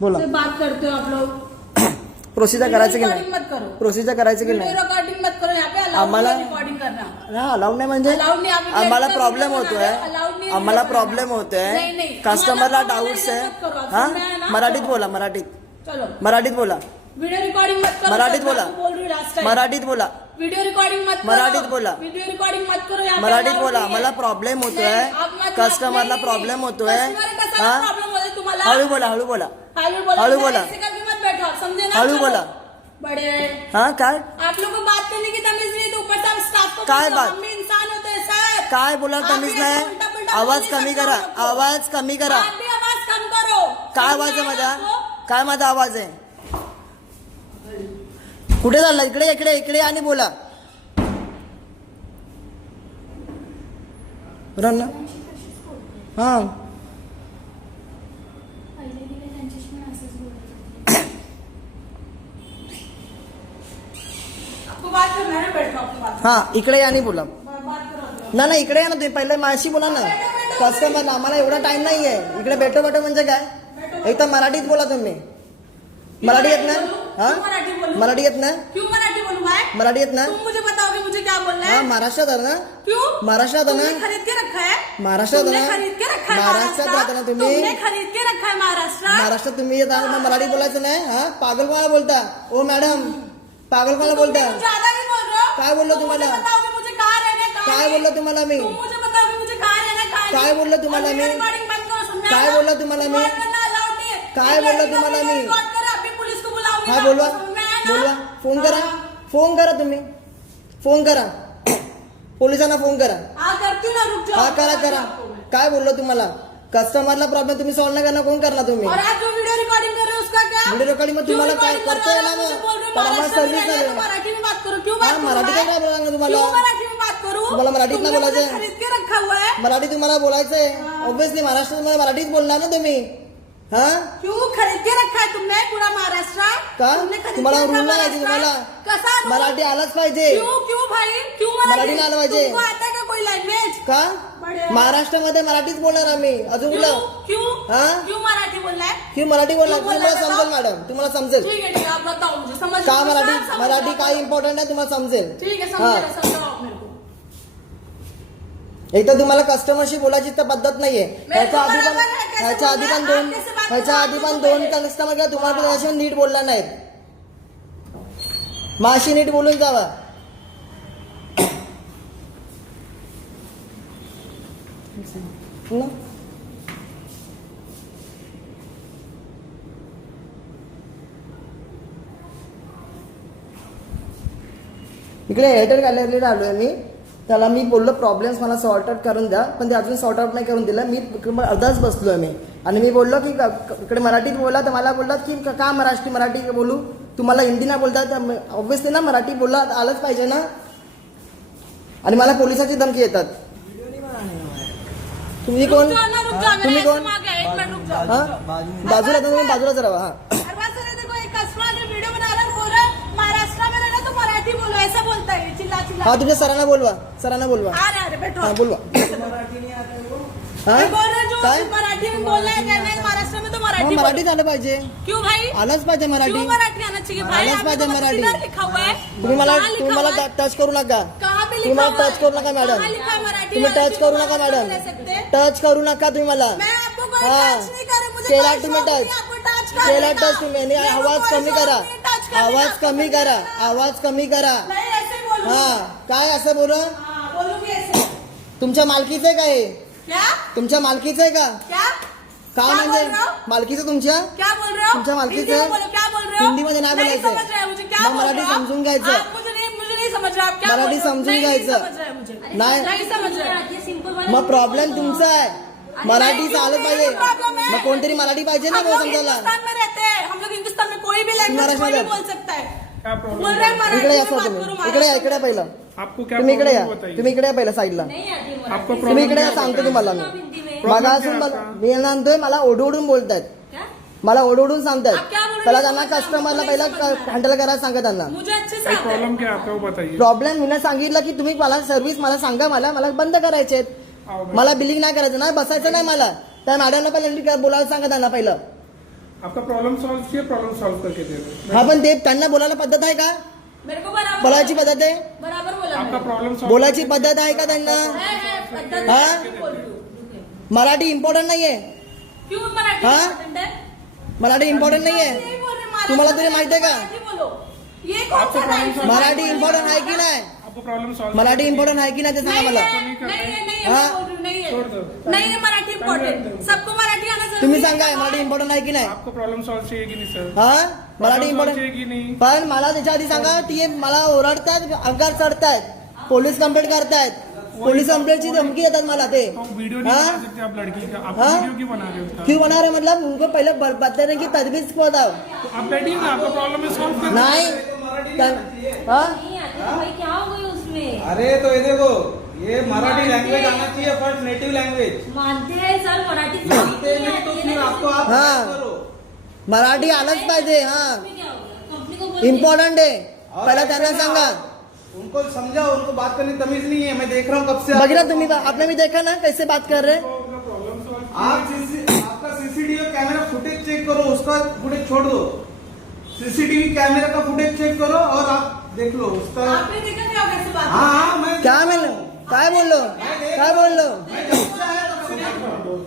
बोला. बात करते हो आप लोग. प्रोसिजर करायचं की नाही? मत करो. प्रोसिजर करायचं की नाही? रिकॉर्डिंग मत करो. यहाँ पे अलाउड आम्हाला- रिकॉर्डिंग करना हा अलाउड नाही म्हणजे आम्हाला प्रॉब्लेम होतोय. आम्हाला प्रॉब्लेम. होतोय. कस्टमरला डाऊट्स आहे. हा? मराठीत बोला मराठीत. मराठीत बोला. वीडियो रिकॉर्डिंग मराठीत बोला. मराठीत बोला. वीडियो रिकॉर्डिंग मत मराठीत बोला. वीडियो रिकॉर्डिंग मत करो. मराठीत बोला. मला प्रॉब्लेम होतोय. कस्टमरला प्रॉब्लेम. होतोय. हळू बोला हळू बोला. हळू बोला हळू बोला. बड़े. हा काय? आप लोग को बात करने की तमीज नहीं है तो ऊपर से आप स्टाफ को काय बात? हम इंसान होते हैं सर काय बोला तमीज नाही? आवाज कमी करा. आवाज कमी करा. आप भी आवाज कम करो. काय आवाज आहे माझा? काय माझा आवाज आहे? कुठे चालला? इकडे इकडे इकडे आणि बोला. रन ना. हा पहिले दिले त्यांच्याशी पण असंच बोलत होते. आपको बात करना है इकडे या आणि बोला. ना ना इकडे या ना तुम्ही. पहिले माझ्याशी बोला ना. कस्टमर आम्हाला एवढा टाइम नाही आहे इकडे भेटो भेटो म्हणजे काय? एक तर मराठीत बोला तुम्ही. मराठी येत ना हा? मराठी बोलूं? येत ना क्यों मराठी बोलूं येत ना तुम मुझे बताओगे मुझे क्या बोलना हा? महाराष्ट्रात आहे ना? क्यों महाराष्ट्रात आहे ना? महाराष्ट्रात तुमने ना? महाराष्ट्रात राहता ना तुम्ही? महाराष्ट्रात? तुम्ही येत आहात मराठी बोलायचं नाही हा? पागल कोणाला बोलता. ओ मॅडम पागल कोणाला बोलता काय बोललो तुम तुम्हाला? काय? बोललो तुम्हाला मी काय? बोललो तुम्हाला मी? काय? बोललो तुम्हाला मी? काय बोललो तुम्हाला मी? हा बोलवा? बोलवा फोन करा. फोन करा तुम्ही फोन करा पोलिसांना फोन करा हा करा करा काय बोललो तुम्हाला कस्टमरला प्रॉब्लेम तुम्ही सॉल्व्ह नाही करणार कोण करणार तुम्ही व्हिडिओ रेकॉर्डिंग मग क्यों तुम्हाला काय recording कर करता रहे? येणार आप मुझे बोल रहे पण आम्हाला महाराष्ट्र में सर्व्हिस रहना आहे तो मराठी में बात करो. क्यों बात करूं मराठी? काय लागलं तुम्हाला? क्यों मराठी में बात करूं? तुम्हाला मराठीत नाही बोलायचं? खरीद के रखा हुआ है? मराठी तुम्हाला बोलायचंय. ऑब्विसली महाराष्ट्रात मराठीत बोलणार ना तुम्ही. हा? क्यों खरीद के रखा है तुमने पूरा महाराष्ट्र? का? तुम्हाला रूल नाही महाराष्ट्र? तुम्हाला? कसा? मराठी आलंच पाहिजे. क्यों क्यों भाई? क्यों मराठी? आलं पाहिजे. आता का कोई लैंग्वेज का. महाराष्ट्रामध्ये मराठीच बोलणार आम्ही. अजून क्यों कुठलं क्यों? हा? क्यों मराठी बोलना है की मराठी क्यों तुम्हाला समजेल? मॅडम तुम्हाला समजेल ठीक है ठीक है आप बताओ मुझे समझ का मराठी मराठी काय. इम्पॉर्टंट आहे तुम्हाला समजेल ठीक है हाँ. समझ रहा समझाओ आप मेरे को एक तर तुम्हाला कस्टमरशी बोलायची तर पद्धत नाहीये ह्याच्या आधी पण ह्याच्या आधी पण? दोन ह्याच्या? आधी पण दोन. कस्टमर किंवा तुम्हाला पण नीट बोलला नाहीत माशी नीट बोलून जावा न? इकडे एअरटेल गॅलरीला आलोय मी. त्याला मी बोललो प्रॉब्लेम्स मला सॉर्ट आउट करून द्या. पण ते अजून सॉर्ट आउट नाही करून दिलं. मी अर्धाच बसलोय मी. आणि मी बोललो की इकडे मराठीत बोला. तर मला बोललात की क- का मराठी मराठी बोलू? तुम्हाला हिंदी नाही बोलता तर ऑब्व्हियसली ना मराठी बोलला आलंच पाहिजे ना. आणि मला पोलिसाची धमकी येतात. तुम्ही कोण? ना, तुम्ही कोण। हा? बाजूला बाजूलाच राहा हा. है ये, चिल्ला चिल्ला तुमच्या सरांना बोलवा. सरांना बोलवा. हा बोलवा हा काय मराठी में बोलना है कहना है? महाराष्ट्र में तो मग मराठी मराठी बोलो। झालं पाहिजे. क्यों भाई? आलंच पाहिजे मराठी. क्यों मराठी आना चाहिए भाई? आलंच आपने पाहिजे मराठी. किधर लिखा हुआ है तुम्ही मला कहाँ लिखा तुम्ही मला हुआ है? टच करू नका. कहाँ पे तुम्ही लिखा मला हुआ टच करू नका मॅडम. कहाँ लिखा है मराठी? तुम्ही टच करू नका मॅडम. सकते हैं? टच करू नका तुम्ही मला. मैं आपको कोई हाँ. टच नहीं कर. रही मुझे केला कोई तुम्ही शौक नहीं टच आपको टच करने केला का। टच तुम्ही. आणि मेरे को आवाज कोई कमी शौक करा. नहीं टच करने आवाज। कमी करा. आवाज कमी करा. ही काय असं बोल? हाँ, तुमच्या मालकीचं आहे का हे क्या? तुमच्या मालकीचं आहे का? क्या? म्हणजे? बोल? रहे हो? मालकीचं तुमच्या? क्या बोल? रहे हो तुमच्या मालकीचं? हिंदी में आहे? बोलो क्या बोल? रहे हो हिंदीमध्ये नाही बोलायचं. समझ रहे हैं मुझे. क्या मग बोल? मराठी हो? समजून घ्यायचं. आप मुझे नहीं मुझे नहीं समझ रहे आप क्या मराठी बोल? रहे हो? समजून नहीं, घ्यायचं. नहीं समझ रहे मुझे. नाही. नहीं समझ रहे सिंपल मग प्रॉब्लेम तुमचा आहे. मराठी चालत पाहिजे. है? मग कोणतरी मराठी पाहिजे ना समजायला. क्या प्रॉब्लम हैं इकडे या सर तुम्ही. इकडे या इकडे पहिलं. आपको क्या तुम्ही इकडे या. प्रॉब्लम बताइए तुम्ही इकडे या पहिलं साईडला. आपको तुम्ही इकडे या सांगतो? तुम्हाला मी. मागा असून है मला? मी म्हणतोय मला ओढवडून बोलतायत. क्या? मला ओढवडून सांगतायत. पहिला हो? त्यांना कस्टमरला पहिला। हँडल करायला सांगा त्यांना. मुझे अच्छे से आता है. प्रॉब्लम क्या है आपका वो बताइए. प्रॉब्लेम मी सांगितलं की तुम्ही मला सर्व्हिस मला सांगा मला मला बंद करायचे आओ भाई. मला बिलिंग नाही करायचं नाही बसायचं नाही मला. त्या मॅडमला पहिलं बोलायला सांगा त्यांना पहिलं. आपका प्रॉब्लम सॉल्व किया प्रॉब्लम सॉल्व करके दे दो हा पण ते त्यांना बोलायला पद्धत आहे का मेरे को बराबर बोलायची पद्धत आहे बराबर बोला आपका. प्रॉब्लम सॉल्व बोलायची पद्धत आहे का त्यांना है, है, पद्धत हाँ? है, बोल तू. मराठी इम्पॉर्टंट नाहीये क्यों मराठी हाँ? important है? मराठी इम्पॉर्टंट नाहीये बोल रहे, महाराष्ट्र तुम्हाला तरी माहिती आहे का? मराठी बोलो ये कौन आपको सा problem right है? solve- मराठी इम्पॉर्टंट आहे की नाही आपको प्रॉब्लम सॉल्व मराठी इम्पॉर्टंट आहे की नाही ते सांगा नहीं मला. नहीं। है, मराठी इम्पोर्टेंट सबको मराठी आना जरूरी तुम्ही है. सांगा मराठी इम्पॉर्टंट आहे की नाही? आपको प्रॉब्लम सॉल्व चाहिए कि नहीं सर हा? मराठी इम्पॉर्टंट कि नहीं? पण मला त्याच्या आधी सांगा ती मला ओरडतात अंगार चढतायत. पोलीस कंप्लेंट करतायत. पोलीस कंप्लेंटची धमकी देतात मला ते. वीडियो नहीं? बना सकते आप लड़की का. आप हाँ? वीडियो क्यों बना रहे हो? उसका क्यों बना रहे मतलब उनको पहले ब- बताने की तजवीज बताओ। आप बैठिए ना आपका प्रॉब्लम सॉल्व कर नाही। तर- हा? भाई क्या हो गई उसमें? अरे तो ये देखो ये मराठी लैंग्वेज आना चाहिए फ़र्स्ट नेटिव लैंग्वेज मानते हैं सर मराठी मानते नहीं तो फिर आपको आप हाँ। करो। मराठी आलंच पाहिजे हा। क्या हो। गया कंपनी को इम्पॉर्टंट आहे पहिला त्यांना सांगा। उनको समझाओ उनको बात करने तमीज नहीं है। मैं देख रहा हूँ कब से बघितलं तुम्ही आपने भी देखा ना कैसे बात कर रहे आप आपका सीसीटीवी कैमरा फुटेज चेक करो उसका फुटेज छोड़ दो। सीसीटीवी कैमरा का फुटेज चेक करो और आप देख लो उसका आपने देखा क्या होगा ऐसे बात हाँ हाँ? मैं क्या म्हणलो काय बोललो काय बोललो मैं जब से आया तब से देख रहा हूँ।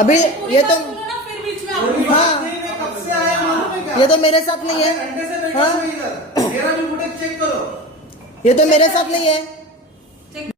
अभी ये तो बोलो ना फिर बीच में कोई आप बात नहीं, मैं कब से आया मालूम है क्या? ये तो मेरे साथ नहीं है। घंटे से बैठा हाँ? हूँ। इधर मेरा भी फुटेज चेक करो। ये तो मेरे साथ नहीं है।